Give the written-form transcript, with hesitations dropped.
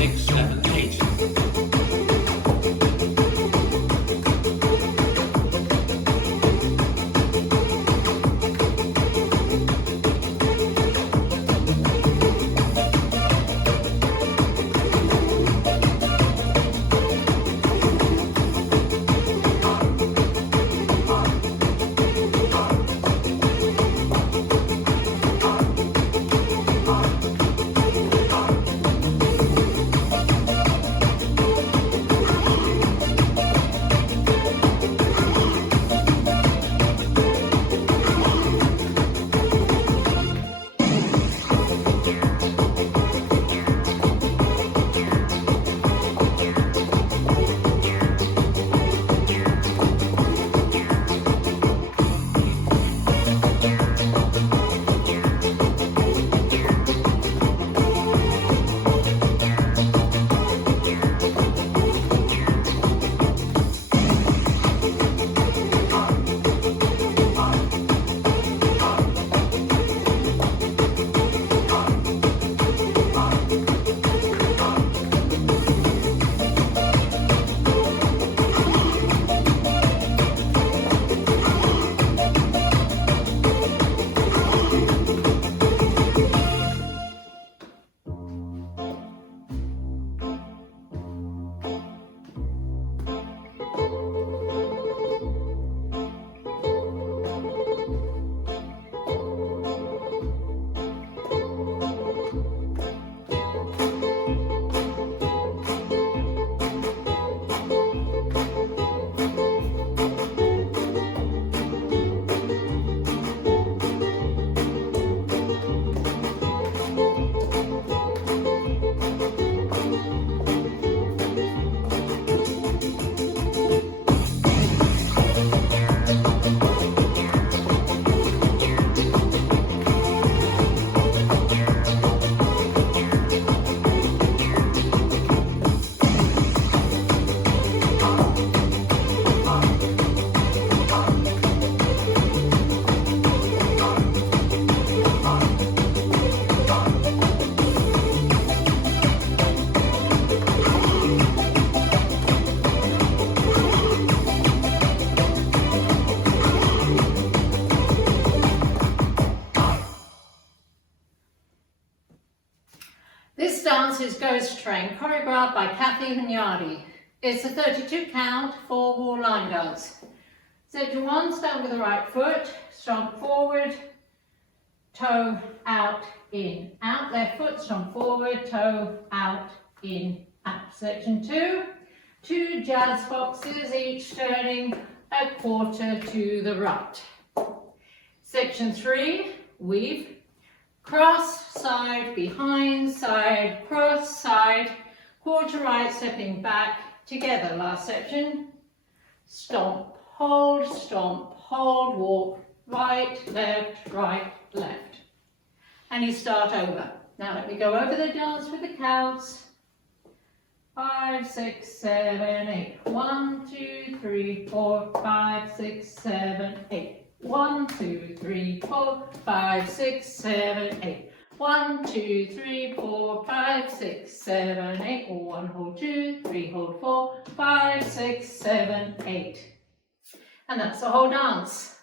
6, 7, 8. This dance is Ghost Train, choreographed by Kathy Hunyadi. It's a 32 count, 4-wall line dance. Section 1, stand with the right foot, stomp forward, toe out, in, out. Left foot, stomp forward, toe out, in, out. Section 2, 2 jazz boxes, each turning a quarter to the right. Section 3, weave. Cross, side, behind, side, cross, side, quarter right, stepping back, together. Last section. Stomp, hold, walk, right, left. And you start over. Now let me go over the dance with the counts. 5, 6, 7, 8. 1, 2, 3, 4, 5, 6, 7, 8. 1, 2, 3, 4, 5, 6, 7, 8. 1, 2, 3, 4, 5, 6, 7, 8. 1, hold 2, 3, hold 4, 5, 6, 7, 8. And that's the whole dance.